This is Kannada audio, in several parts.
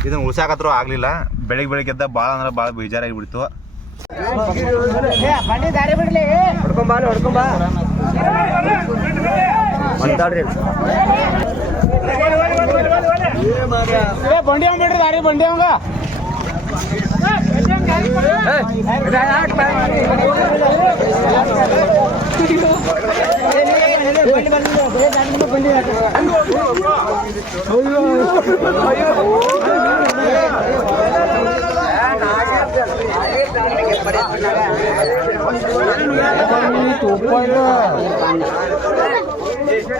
ಇದನ್ನ ಉಳ್ಸಾಕತ್ರೂ ಆಗ್ಲಿಲ್ಲ. ಬೆಳಿಗ್ಗೆ ಬೆಳಿಗ್ಗೆ ಎದ್ದ ಭಾಳ ಅಂದ್ರೆ ಭಾಳ ಬೇಜಾರಾಗಿ ಬಿಡ್ತು ಹೊಡ್ಕೊಂಬಾ ಹೊಡ್ಕೊಂಬ ಮಾತಾಡ್ರಿ ಬಂಡಿ ಅವ್ನ್ ಬಿಡ್ರಿ ದಾರಿ ಬಂಡಿ ಅವಂಗ ಬೆಳಗ್ಗೆ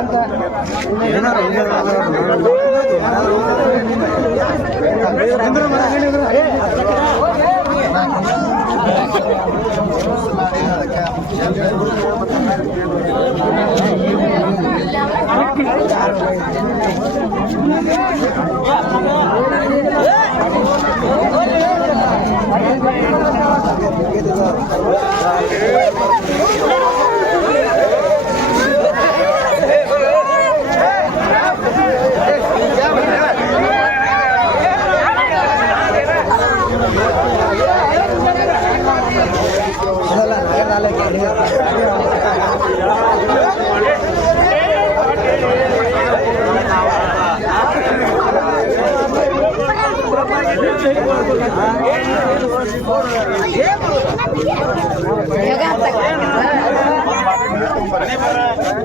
ಅಂತ ¡Vamos!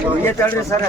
ಹೋಗಿರ್ತಾರೆ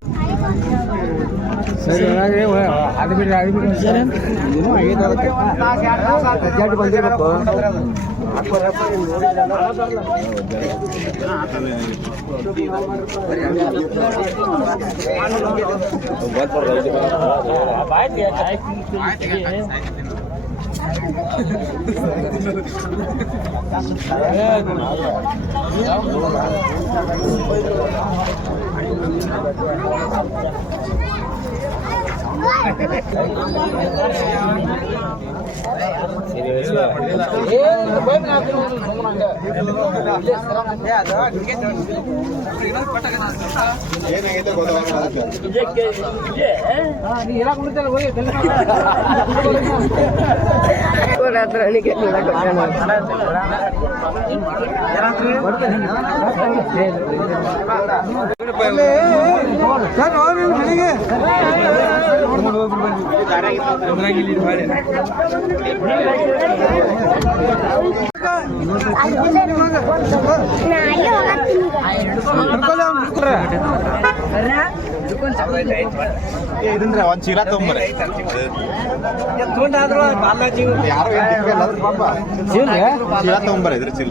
ಬಿಡ್ರಿ ಅದು ಬಿಡ್ರಿ. ಸರ್. ಇನ್ನೂ ಐದು ಬಂದಿರಬೇಕು ಏನಾಗೈತೆ ಗೊತ್ತಾಗಲ್ಲ ಸರ್ ಹೋಗ್ರಿ ಮನೆಗೆ ಇದಂದ್ರೆ ಒಂದ್ ಚೀಲ ತೊಗೊಂಬರ್ರಿ ಯಾರು ಏನ್ ತಿಂದಿಲ್ಲ ಅದ್ರ ಪಾಪ. ಚೀಲ ತೊಗೊಂಬರ್ರಿ ಇದ್ರ ಚೀಲ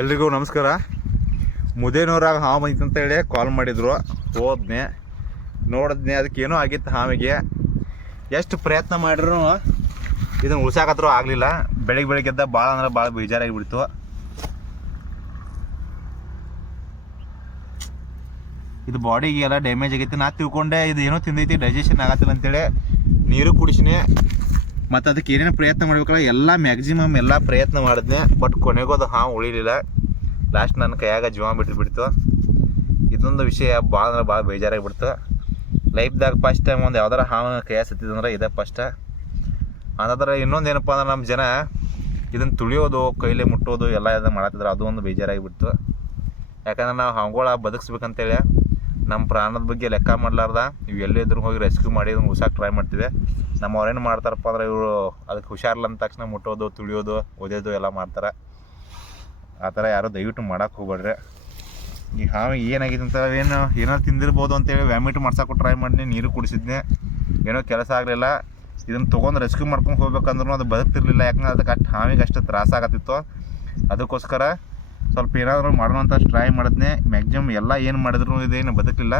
ಎಲ್ರಿಗೂ ನಮಸ್ಕಾರ. ಮುದೇನೂರಾಗ ಹಾವು ಹೇಳಿ ಕಾಲ್ ಮಾಡಿದ್ರು. ಹೋದ್ನೆ. ನೋಡಿದ್ನೆ ಏನೋ ಆಗಿತ್ತು ಹಾವಿಗೆ. ಎಷ್ಟು ಪ್ರಯತ್ನ ಮಾಡಿದ್ರು ಇದನ್ನು ಉಳ್ಸಾಕತ್ರೂ ಆಗಲಿಲ್ಲ. ಬೆಳಿಗ್ಗೆ ಬೆಳಿಗ್ಗೆ ಎದ್ದ ಭಾಳ ಅಂದ್ರೆ ಭಾಳ ಬೇಜಾರಾಗಿಬಿಡ್ತು. ಇದು ಬಾಡಿಗೆ ಎಲ್ಲ ಡ್ಯಾಮೇಜ್ ಆಗೈತಿ. ನಾ ತಿಳ್ಕೊಂಡೆ, ಇದು ಏನೋ ತಿಂದೈತಿ ಡೈಜೆಷನ್ ಆಗತ್ತಿಲ್ಲ ಅಂತೇಳಿ ನೀರು ಕುಡಿಸಿನಿ ಮತ್ತು ಅದಕ್ಕೆ ಏನೇನು ಪ್ರಯತ್ನ ಮಾಡ್ಬೇಕಲ್ಲ, ಎಲ್ಲ ಮ್ಯಾಕ್ಸಿಮಮ್ ಎಲ್ಲ ಪ್ರಯತ್ನ ಮಾಡಿದ್ನೆ ಬಟ್ ಕೊನೆಗೋದು ಹಾವು ಉಳಿಲಿಲ್ಲ. ಲಾಸ್ಟ್ ನನ್ನ ಕೈಯಾಗ ಜೀವ ಬಿಟ್ಟು ಇದೊಂದು ವಿಷಯ ಭಾಳ ಅಂದ್ರೆ ಭಾಳ ಬೇಜಾರಾಗಿಬಿಡ್ತು. ಲೈಫ್ದಾಗ ಫಸ್ಟ್ ಟೈಮ್ ಒಂದು ಯಾವ್ದಾರ ಹಾವು ಕೈಯಾಗ ಸತ್ತಿದಂದ್ರೆ ಇದೇ ಫಸ್ಟ್ ಅದಾದ್ರೆ ಇನ್ನೊಂದು ಏನಪ್ಪ ಅಂದ್ರೆ ನಮ್ಮ ಜನ ಇದನ್ನು ತುಳಿಯೋದು, ಕೈಲಿ ಮುಟ್ಟೋದು, ಎಲ್ಲ ಇದನ್ನು ಮಾಡತ್ತಿದ್ರೆ ಅದು ಒಂದು ಬೇಜಾರಾಗಿಬಿಡ್ತು. ಯಾಕಂದ್ರೆ ನಾವು ಹಾವುಗಳ ಬದುಕಿಸ್ಬೇಕಂತೇಳಿ ನಮ್ಮ ಪ್ರಾಣದ ಬಗ್ಗೆ ಲೆಕ್ಕ ಮಾಡಲಾರ್ದ, ಇವು ಎಲ್ಲಿದ್ರು ಹೋಗಿ ರೆಸ್ಕ್ಯೂ ಮಾಡಿ ಇದನ್ನು ಉಸಾಕ್ ಟ್ರೈ ಮಾಡ್ತೀವಿ ನಮ್ಮವ್ರೇನು ಮಾಡ್ತಾರಪ್ಪ ಅಂದ್ರೆ ಇವರು ಅದಕ್ಕೆ ಹುಷಾರಿಲ್ಲ ಅಂದ ತಕ್ಷಣ ಮುಟ್ಟೋದು, ತುಳಿಯೋದು ಒದೆಯೋದು ಎಲ್ಲ ಮಾಡ್ತಾರೆ. ಆ ಥರ ಯಾರು ದಯವಿಟ್ಟು ಮಾಡೋಕೆ ಹೋಗ್ಬೇಡ್ರಿ ಈ ಹಾವಿಗೆ ಏನಾಗಿದೆ ಅಂತ ಏನು, ಏನೋ ತಿಂದಿರ್ಬೋದು ಅಂತೇಳಿ ವ್ಯಾಮಿಟ್ ಮಾಡ್ಸೋಕ್ಕೂ ಟ್ರೈ ಮಾಡಿದ್ನಿ ನೀರು ಕುಡಿಸಿದ್ನೆ. ಏನೋ ಕೆಲಸ ಆಗಲಿಲ್ಲ. ಇದನ್ನು ತೊಗೊಂಡು ರೆಸ್ಕ್ಯೂ ಮಾಡ್ಕೊಂಡು ಹೋಗ್ಬೇಕಂದ್ರೂ ಅದು ಬದುಕ್ತಿರ್ಲಿಲ್ಲ. ಯಾಕಂದ್ರೆ ಅದಕ್ಕೆ ಅಷ್ಟು ಹಾವಿಗೆ ಅಷ್ಟು ತ್ರಾಸ ಆಗತ್ತಿತ್ತು. ಅದಕ್ಕೋಸ್ಕರ ಸ್ವಲ್ಪ ಏನಾದರೂ ಮಾಡೋಣ ಅಂತ ಟ್ರೈ ಮಾಡಿದ್ನೆ. ಮ್ಯಾಕ್ಸಿಮಮ್ ಎಲ್ಲ ಏನು ಮಾಡಿದ್ರು ಇದೇನು ಬದುಕಲಿಲ್ಲ.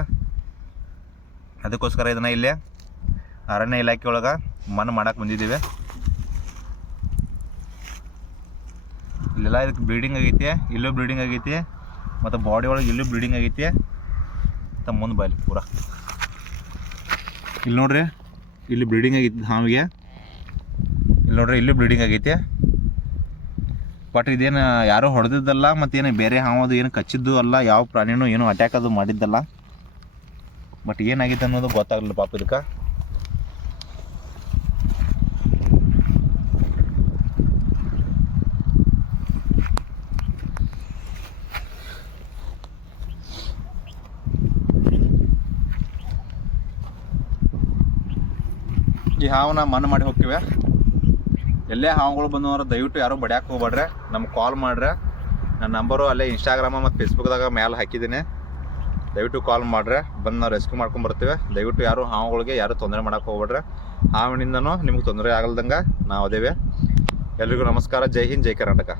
ಅದಕ್ಕೋಸ್ಕರ ಇದನ್ನು ಇಲ್ಲೇ ಅರಣ್ಯ ಇಲಾಖೆ ಒಳಗೆ ಮಣ್ಣು ಮಾಡಕ್ಕೆ ಬಂದಿದ್ದೀವಿ. ಇಲ್ಲೆಲ್ಲ ಇದಕ್ಕೆ ಬ್ಲೀಡಿಂಗ್ ಆಗೈತಿ, ಇಲ್ಲೂ ಬ್ಲೀಡಿಂಗ್ ಆಗೈತಿ, ಮತ್ತು ಬಾಡಿ ಒಳಗೆ ಇಲ್ಲೂ ಬ್ಲೀಡಿಂಗ್ ಆಗೈತಿ. ಮತ್ತು ಮುಂದೆ ಬಾಯ್ಲಿ ಪೂರ. ಇಲ್ಲಿ ನೋಡ್ರಿ, ಇಲ್ಲಿ ಬ್ಲೀಡಿಂಗ್ ಆಗೈತಿ ಹಾವಿಗೆ. ಇಲ್ಲಿ ನೋಡ್ರಿ, ಇಲ್ಲೂ ಬ್ಲೀಡಿಂಗ್ ಆಗೈತಿ. ಬಟ್ ಇದೇನು ಯಾರೋ ಹೊಡೆದಿದ್ದಲ್ಲ ಮತ್ತೇನು ಬೇರೆ ಹಾವು ಅದು ಏನು ಕಚ್ಚಿದ್ದು ಅಲ್ಲ, ಯಾವ ಪ್ರಾಣಿನೂ ಏನು ಅಟ್ಯಾಕ್ ಅದು ಮಾಡಿದ್ದಲ್ಲ. ಬಟ್ ಏನಾಗಿತ್ತು ಅನ್ನೋದು ಗೊತ್ತಾಗಲಿಲ್ಲ ಪಾಪ ಇದಕ್ಕೆ. ಈ ಹಾವನ್ನ ಮಣ್ಣು ಮಾಡಿ ಹೋಗ್ತೀವಿ ಎಲ್ಲೇ ಹಾವುಗಳು ಬಂದವ್ರ ದಯವಿಟ್ಟು ಯಾರು ಬಡಿಯಾಕೆ ಹೋಗ್ಬೇಡ್ರೆ ನಮ್ಗೆ ಕಾಲ್ ಮಾಡ್ರೆ. ನನ್ನ ನಂಬರು ಅಲ್ಲೇ ಇನ್ಸ್ಟಾಗ್ರಾಮ ಮತ್ತು ಫೇಸ್ಬುಕ್ದಾಗ ಮೇಲೆ ಹಾಕಿದ್ದೀನಿ. ದಯವಿಟ್ಟು ಕಾಲ್ ಮಾಡ್ರೆ. ಬಂದು ನಾವು ರೆಸ್ಕ್ಯೂ ಮಾಡ್ಕೊಂಡು ಬರ್ತೀವಿ. ದಯವಿಟ್ಟು ಯಾರು ಹಾವುಗಳಿಗೆ ಯಾರು ತೊಂದರೆ ಮಾಡಕ್ಕೆ ಹೋಗ್ಬೇಡ್ರೆ ಹಾವಿನಿಂದನೂ ನಿಮ್ಗೆ ತೊಂದರೆ ಆಗಲ್ದಂಗೆ ನಾವು ಅದೇವೆ. ಎಲ್ರಿಗೂ ನಮಸ್ಕಾರ. ಜೈ ಹಿಂದ್, ಜೈ ಕರ್ನಾಟಕ.